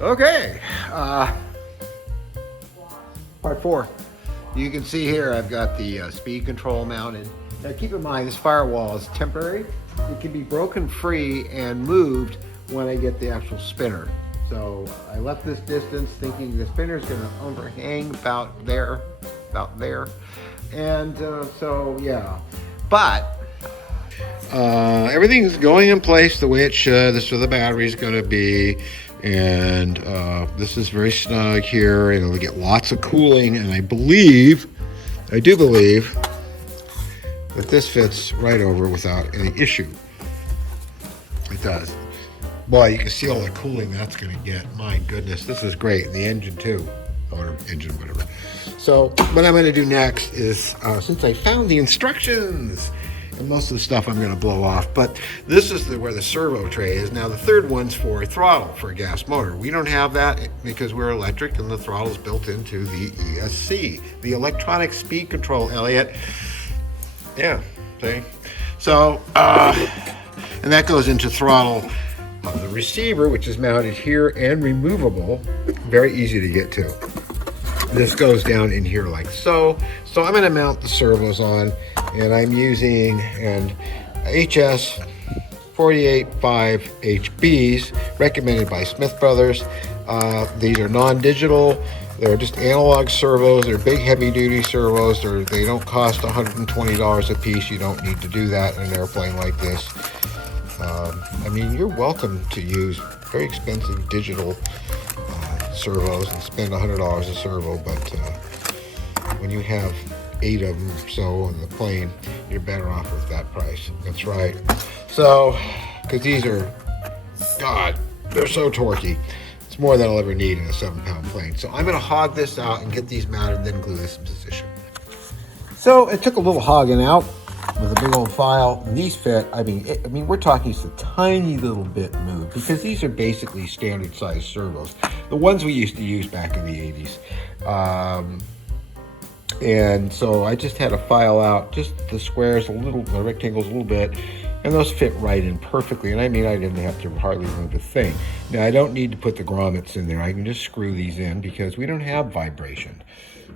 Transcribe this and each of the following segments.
Okay, part 4. You can see here I've got the speed control mounted. Now keep in mind this firewall is temporary. It can be broken free and moved when I get the actual spinner. So I left this distance thinking the spinner is going to overhang about there. And so yeah, but everything's going in place the way it should. This is where the battery is going to be. And this is very snug here, and it'll get lots of cooling. And I do believe that this fits right over without any issue. It does. Boy, you can see all the cooling that's going to get. My goodness, this is great. The engine too, or engine, whatever. So what I'm going to do next is, since I found the instructions, and most of the stuff I'm going to blow off, but this is where the servo tray is. Now the third one's for a throttle for a gas motor. We don't have that because we're electric, and the throttle is built into the ESC, the electronic speed control, Elliot. Yeah, see? So, and that goes into throttle the receiver, which is mounted here and removable, very easy to get to. This goes down in here like so. So I'm going to mount the servos on, and I'm using an HS 485 HBs recommended by Smith Brothers. These are non-digital. They're just analog servos. They're big, heavy-duty servos. They don't cost $120 a piece. You don't need to do that in an airplane like this. I mean, you're welcome to use very expensive digital servos and spend $100 a servo, but when you have 8 of them or so on the plane, you're better off with that price. That's right. So, because these are, God, they're so torquey. It's more than I'll ever need in a 7-pound plane. So I'm going to hog this out and get these mounted, then glue this in position. So it took a little hogging out with a big old file. And these fit. I mean, we're talking just a tiny little bit moved, because these are basically standard size servos, the ones we used to use back in the 80s. And so I just had to file out just the squares a little, the rectangles a little bit, and those fit right in perfectly. And I mean, I didn't have to hardly move a thing. Now I don't need to put the grommets in there. I can just screw these in because we don't have vibration.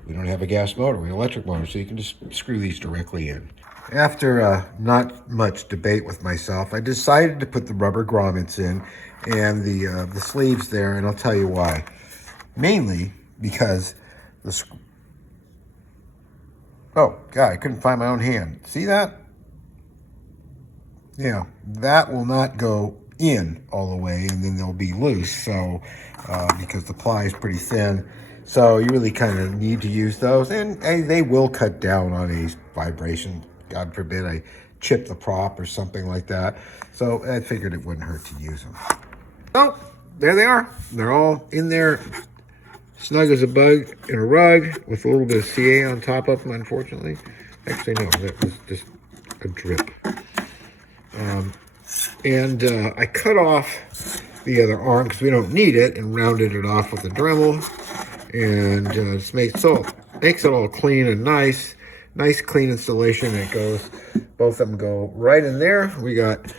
We don't have a gas motor, we have an electric motor, so you can just screw these directly in. After not much debate with myself, I decided to put the rubber grommets in and the sleeves there, and I'll tell you why. Mainly because oh, God, I couldn't find my own hand. See that? Yeah, that will not go in all the way, and then they'll be loose, so because the ply is pretty thin. So you really kind of need to use those, and they will cut down on a vibration. God forbid I chip the prop or something like that. So I figured it wouldn't hurt to use them. So there they are. They're all in there, snug as a bug in a rug, with a little bit of CA on top of them, unfortunately. Actually, no, that was just a drip. I cut off the other arm because we don't need it, and rounded it off with a Dremel, and just makes it all clean and nice clean installation. It goes, both of them go right in there. We got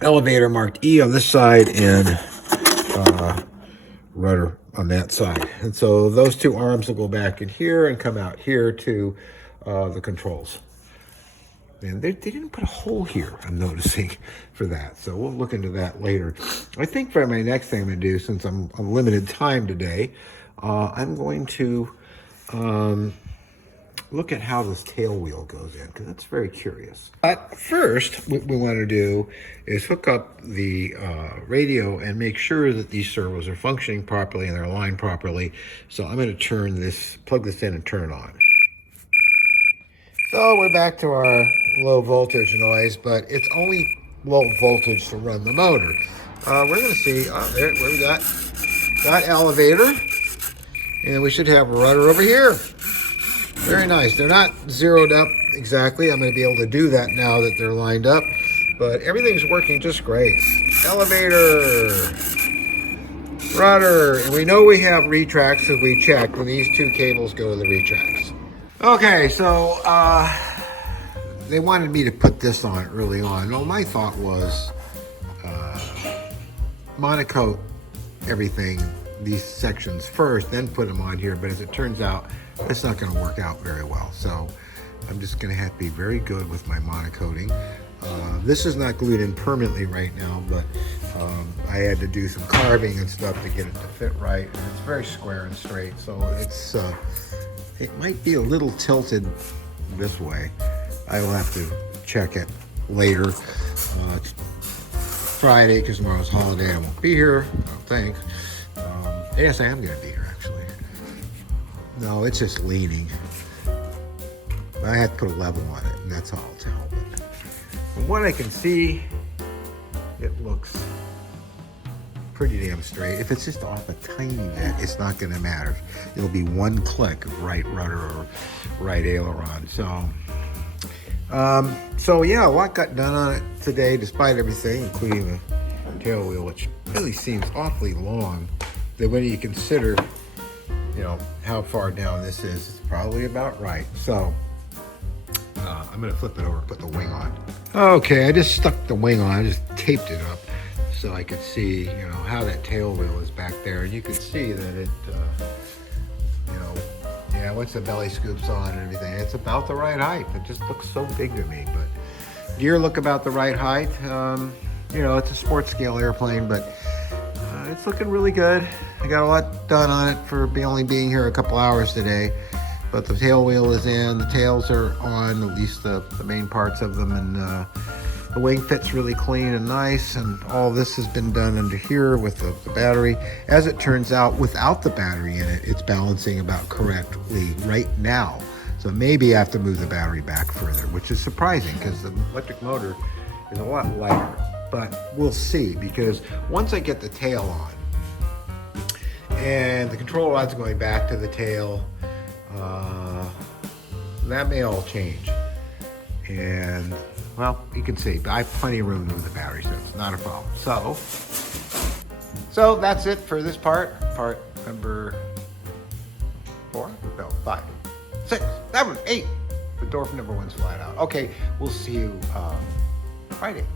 elevator marked E on this side and rudder on that side, and so those two arms will go back in here and come out here to the controls. And they didn't put a hole here, I'm noticing, for that. So we'll look into that later. I think for my next thing I'm going to do, since I'm on limited time today, I'm going to look at how this tail wheel goes in, because that's very curious. But first, what we want to do is hook up the radio and make sure that these servos are functioning properly and they're aligned properly. So I'm going to plug this in and turn it on. So we're back to our low voltage noise, but it's only low voltage to run the motor. We're going to see, where we got elevator, and we should have a rudder over here. Very nice. They're not zeroed up exactly. I'm going to be able to do that now that they're lined up, but everything's working just great. Elevator, rudder, and we know we have retracts because we checked when these two cables go to the retracts. Okay, so they wanted me to put this on early on. Well, my thought was, monocoat everything, these sections first, then put them on here. But as it turns out, it's not going to work out very well. So I'm just going to have to be very good with my monocoating. This is not glued in permanently right now, but I had to do some carving and stuff to get it to fit right. And it's very square and straight, so it might be a little tilted this way. I will have to check it later. It's Friday because tomorrow's holiday. I won't be here, I don't think. Yes, I am going to be here actually. No, it's just leaning. I had to put a level on it, and that's all I'll tell. But from what I can see, it looks pretty damn straight. If it's just off a tiny bit, it's not going to matter. It'll be one click of right rudder or right aileron. So yeah, a lot got done on it today, despite everything, including the tail wheel, which really seems awfully long. That when you consider, you know, how far down this is, it's probably about right. So I'm gonna flip it over and put the wing on. Okay, I just stuck the wing on, I just taped it up so I could see, you know, how that tail wheel is back there. And you can see that it, you know, yeah, once the belly scoops on and everything, it's about the right height. It just looks so big to me, but gear look about the right height. You know, it's a sports scale airplane, but it's looking really good. I got a lot done on it for only being here a couple hours today. But the tail wheel is in, the tails are on, at least the main parts of them, and the wing fits really clean and nice, and all this has been done under here with the battery. As it turns out, without the battery in it, it's balancing about correctly right now. So maybe I have to move the battery back further, which is surprising because the electric motor is a lot lighter. But we'll see, because once I get the tail on, and the control rod's going back to the tail, that may all change. And well, you can see, but I have plenty of room to move the battery, so it's not a problem. So that's it for this part number 4, no, 5, 6, 7, 8. The door number 1's flat out. Okay, we'll see you Friday.